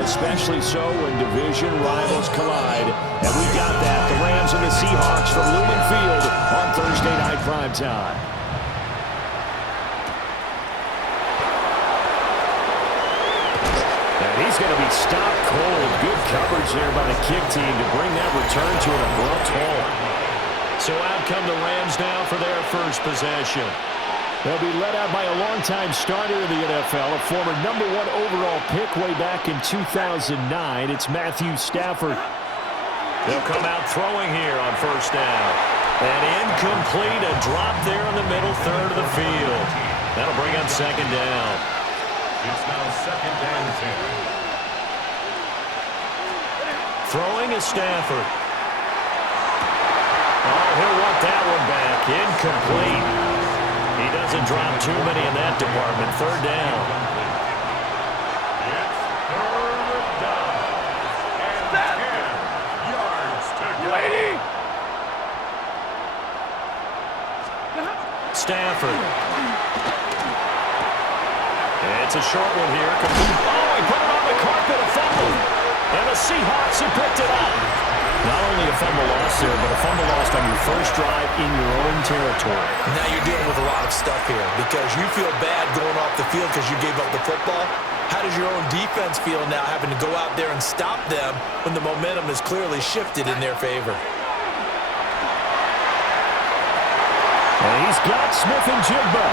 especially so when division rivals collide. And we got that. The Rams and the Seahawks from Lumen Field on Thursday night primetime. And he's going to be stopped cold. Good coverage there by the kick team to bring that return to an abrupt halt. So out come the Rams now for their first possession. They'll be led out by a longtime starter in the NFL, a former #1 overall pick way back in 2009. It's Matthew Stafford. They'll come out throwing here on first down. And incomplete, a drop there in the middle third of the field. That'll bring up second down. It's now second and 10. Throwing is Stafford. Oh, he'll want that one back. Incomplete. He doesn't drop too many in that department. Third down. It's third down. And 10 yards to go. Stafford. It's a short one here. Oh, he put it on the carpet, a fumble. And the Seahawks have picked it up. Not only a fumble loss there, but a fumble lost on your first drive in your own territory. Now you're dealing with a lot of stuff here because you feel bad going off the field because you gave up the football. How does your own defense feel now having to go out there and stop them when the momentum is clearly shifted in their favor? And he's got Smith and Jigba.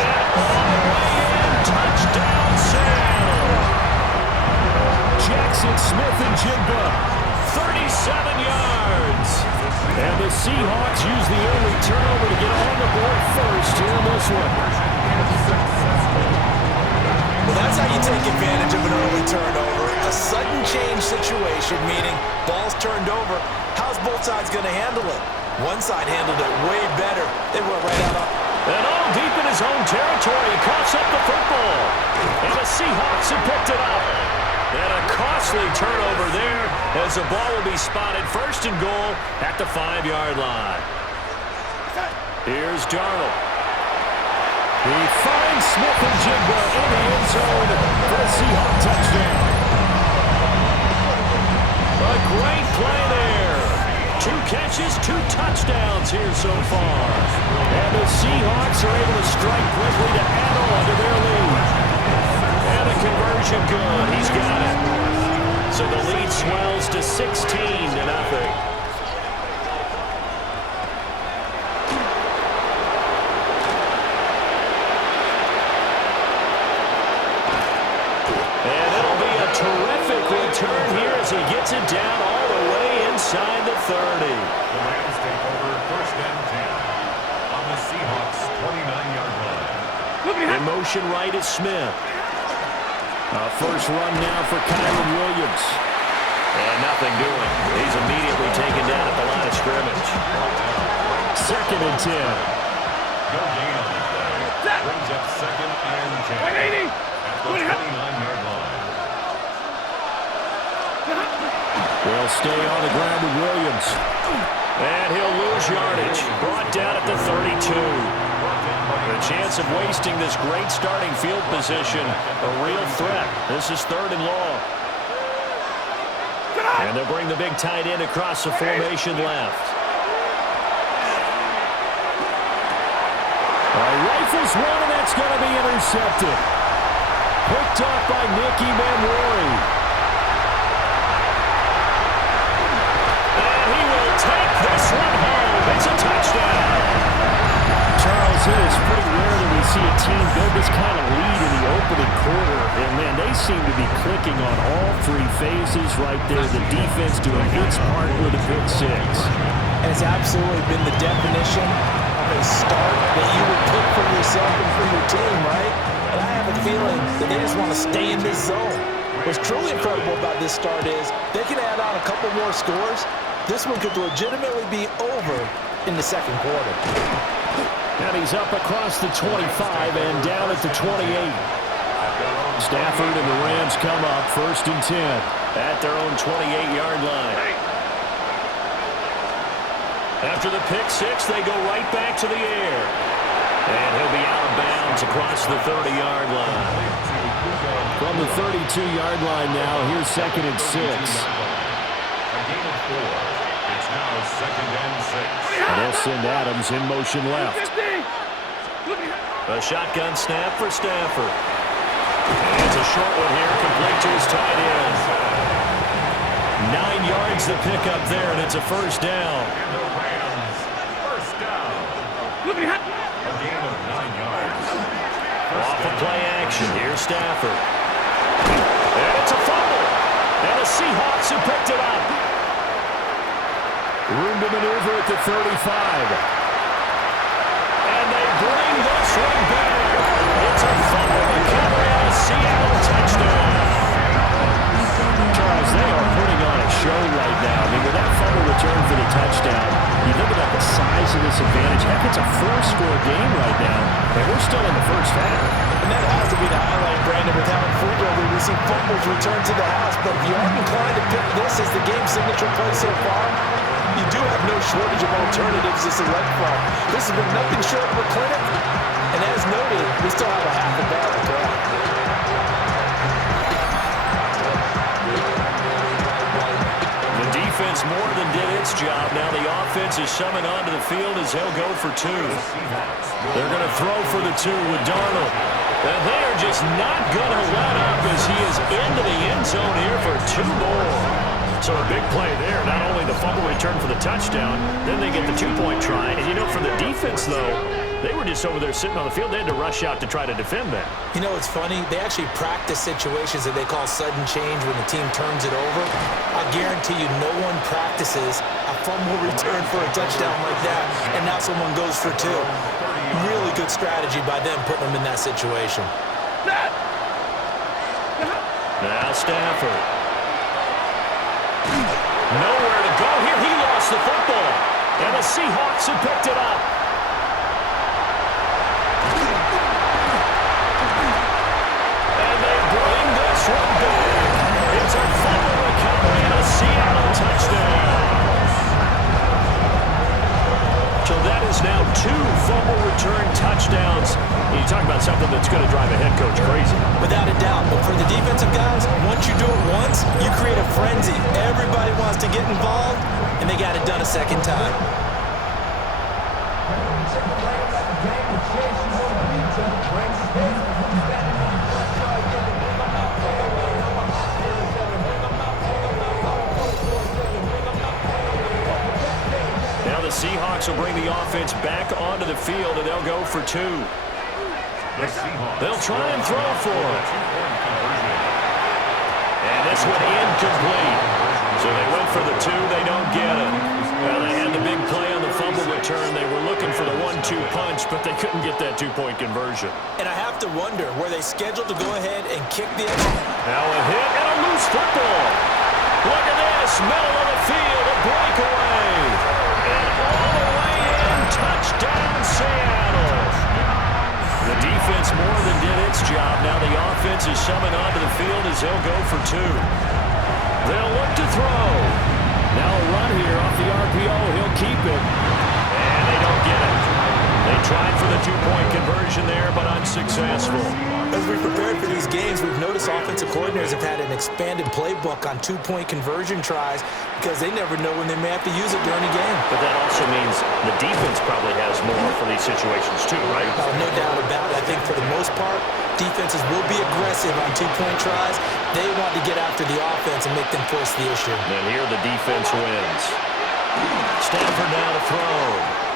And all the way in, touchdown Seattle. Jackson Smith and Jigba. 37 yards. And the Seahawks use the early turnover to get on the board first here in this one. Well, that's how you take advantage of an early turnover. A sudden change situation, meaning ball's turned over. How's both sides going to handle it? One side handled it way better. They went right out. And all deep in his own territory, he coughs up the football. And the Seahawks have picked it up. And a costly turnover there as the ball will be spotted first and goal at the 5-yard line. Here's Darnold. He finds Smith and Jigba in the end zone for a Seahawk touchdown. A great play there. 2 catches, 2 touchdowns here so far. And the Seahawks are able to strike quickly to add on to their lead. And a conversion good. He's got it. So the lead swells to 16-0. And it'll be a terrific return here as he gets it down all the way inside the 30. The Rams take over first and 10 on the Seahawks' 29-yard line. In motion right is Smith. First run now for Kyron Williams. And nothing doing. He's immediately taken down at the line of scrimmage. Second and 10. No gain on the play. Brings up second and 10 at the 29-yard line. They'll stay on the ground with Williams. And he'll lose yardage. Brought down at the 32. The chance of wasting this great starting field position, a real threat. This is third and long. And they'll bring the big tight end across the formation left. Rifles one, and that's going to be intercepted. Picked up by Nicky Manwari. And he will take this one home. It's a touchdown. Charles, it is pretty rare that we see a team build this kind of lead in the opening quarter. And, man, they seem to be clicking on all 3 phases right there. The defense doing its part with a pick 6. And it's absolutely been the definition of a start that you would pick for yourself and for your team, right? And I have a feeling that they just want to stay in this zone. What's truly incredible about this start is they can add on a couple more scores. This one could legitimately be over in the second quarter. And he's up across the 25 and down at the 28. Stafford and the Rams come up first and 10 at their own 28-yard line. After the pick 6, they go right back to the air. And he'll be out of bounds across the 30-yard line. From the 32-yard line now, here's 2nd and 6. A gain of 4. It's now 2nd and 6. And they'll send Adams in motion left. A shotgun snap for Stafford. And it's a short one here, complete to his tight end. 9 yards to pick up there, and it's a first down. And the Rams, first down. A gain of 9 yards. Off of play action, here's Stafford. And it's a fumble. And the Seahawks have picked it up. Room to maneuver at the 35. And they bring this one back. It's a fumble recovery and a Seattle touchdown. Charles, they are putting on a show right now. I mean, with that fumble return for the touchdown, you think about the size of this advantage. Heck, it's a 4-score game right now, and we're still in the first half. And that has to be the highlight, Brandon, with how frequently we see fumbles return to the house. But if you aren't inclined to pick this as the game's signature play so far, you do have no shortage of alternatives to select from. This has been nothing short of a clinic, and as noted, we still have a half a barrel to play. The defense more than did its job. Now the offense is summoned onto the field as they'll go for 2. They're going to throw for the 2 with Darnold. And they are just not going to let up as he is into the end zone here for 2 more. So a big play there. Not only the fumble return for the touchdown, then they get the 2-point try. And, you know, for the defense, though, they were just over there sitting on the field. They had to rush out to try to defend that. You know, it's funny. They actually practice situations that they call sudden change when the team turns it over. I guarantee you no one practices a fumble return for a touchdown like that, and now someone goes for 2. Really good strategy by them putting them in that situation. Now Stafford. Nowhere to go here. He lost the football. And the Seahawks have picked it up. And they bring this one back. It's a fumble recovery and a Seattle touchdown. So that is now 2 fumble return touchdowns. You talk about something that's going to drive a head coach crazy. Without a doubt. But for the defensive guys, once you do it once, you create a frenzy. Everybody wants to get involved, and they got it done a second time. Now the Seahawks will bring the offense back onto the field, and they'll go for 2. They'll try and throw for it. And this one incomplete. So they went for the 2. They don't get it. Well, they had the big play on the fumble return. They were looking for the 1-2 punch, but they couldn't get that 2-point conversion. And I have to wonder, were they scheduled to go ahead and kick the extra? Now a hit and a loose football. Look at this. Middle of the field, a breakaway. And all the way in, touchdown Seattle. The defense more than did its job. Now the offense is summoned onto the field as they'll go for 2. They'll look to throw. Now a run here off the RPO. He'll keep it. And they don't get it. They tried for the 2-point conversion there, but unsuccessful. As we prepared for these games, we've noticed offensive coordinators have had an expanded playbook on 2-point conversion tries because they never know when they may have to use it during a game. But that also means the defense probably has more for these situations too, right? No doubt about it. I think for the most part, defenses will be aggressive on 2-point tries. They want to get after the offense and make them force the issue. And here the defense wins. Stafford now to throw.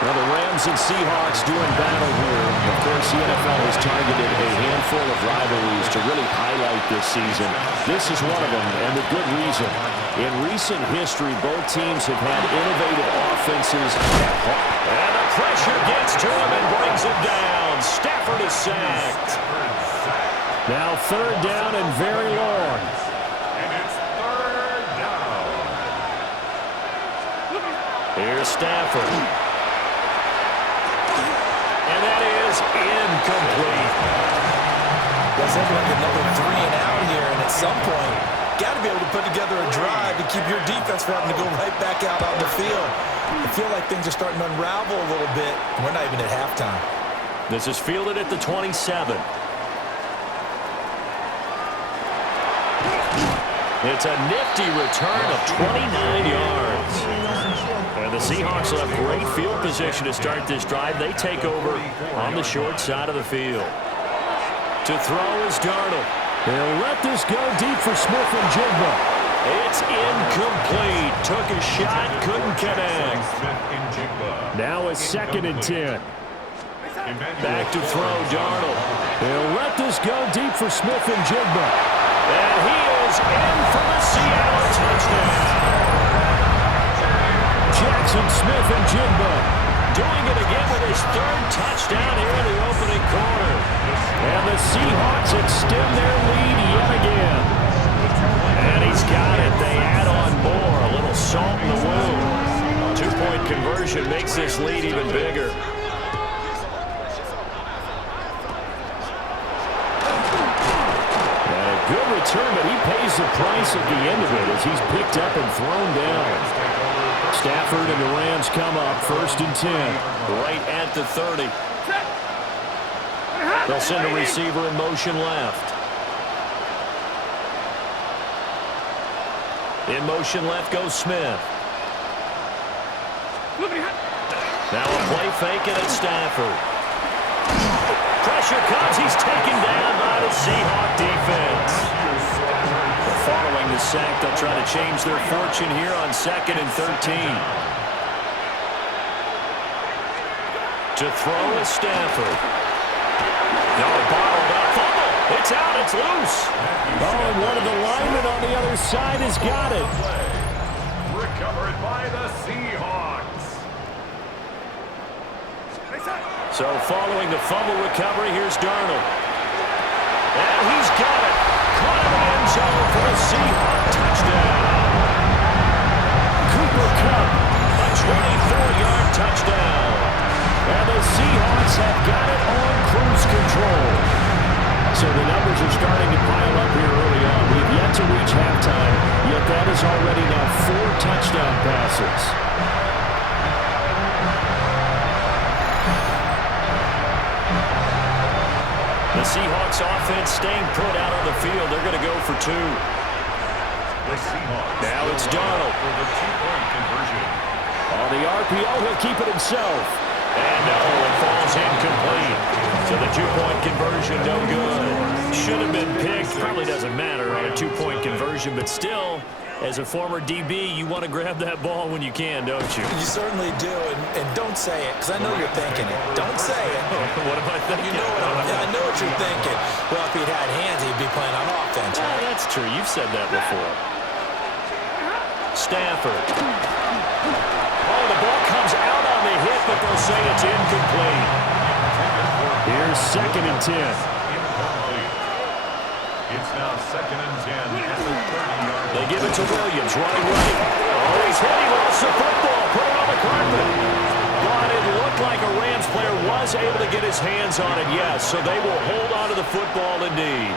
Well, the Rams and Seahawks doing battle here. Of course, the NFL has targeted a handful of rivalries to really highlight this season. This is one of them, and with good reason. In recent history, both teams have had innovative offenses at home. And the pressure gets to him and brings him down. Stafford is sacked. Now 3rd down and very long. And it's 3rd down. Here's Stafford. And that is incomplete. There's like another 3 and out here, and at some point, got to be able to put together a drive to keep your defense from having to go right back out on the field. I feel like things are starting to unravel a little bit, and we're not even at halftime. This is fielded at the 27. It's a nifty return of 29 yards. And the Seahawks will have great field position to start this drive. They take over on the short side of the field. To throw is Darnold. They'll let this go deep for Smith and Jigba. It's incomplete. Took a shot, couldn't connect. Now it's 2nd and 10. Back to throw, Darnold. They'll let this go deep for Smith and Jigba. And he is in for the Seattle touchdown. Jackson Smith and Jigba doing it again with his 3rd touchdown here in the opening quarter. And the Seahawks extend their lead yet again. And he's got it. They add on more. A little salt in the wound. 2-point conversion makes this lead even bigger. Good return, but he pays the price at the end of it as he's picked up and thrown down. Stafford and the Rams come up 1st and 10. Right at the 30. They'll send a receiver in motion left. In motion left goes Smith. Now a play fake and it's Stafford. Pressure comes. He's taken down by the Seahawk defense. Following the sack, they'll try to change their fortune here on 2nd and 13. To throw is Stafford. No, bottled up. Fumble. It's out. It's loose. Oh, and one of the linemen on the other side has got it. Recovered by the Seahawks. So following the fumble recovery, here's Darnold. And he's got it. Caught in the end zone for a Seahawk touchdown. Cooper Kupp, a 24-yard touchdown. And the Seahawks have got it on cruise control. So the numbers are starting to pile up here early on. We've yet to reach halftime, yet that is already now 4 touchdown passes. The Seahawks offense staying put out on the field. They're going to go for 2. Now it's Darnold. For the 2-point conversion. On the RPO, he'll keep it himself. And no, it falls incomplete. So the 2-point conversion, no good. Should have been picked. Probably doesn't matter on a 2-point conversion, but still, as a former DB, you want to grab that ball when you can, don't you? You certainly do, and don't say it, because I know you're thinking it. Don't say it. What am I thinking? I know what you're thinking. Well, if he'd had hands, he'd be playing on offense. Yeah, that's true. You've said that before. Stafford. Oh, the ball comes out on the hit, but they'll say it's incomplete. Here's 2nd and 10. It's now 2nd and 10 at the 30-yard. They give it to Williams, running right. Oh, he's hit. He lost the football. Put it on the carpet. But it looked like a Rams player was able to get his hands on it, yes. So they will hold on to the football indeed.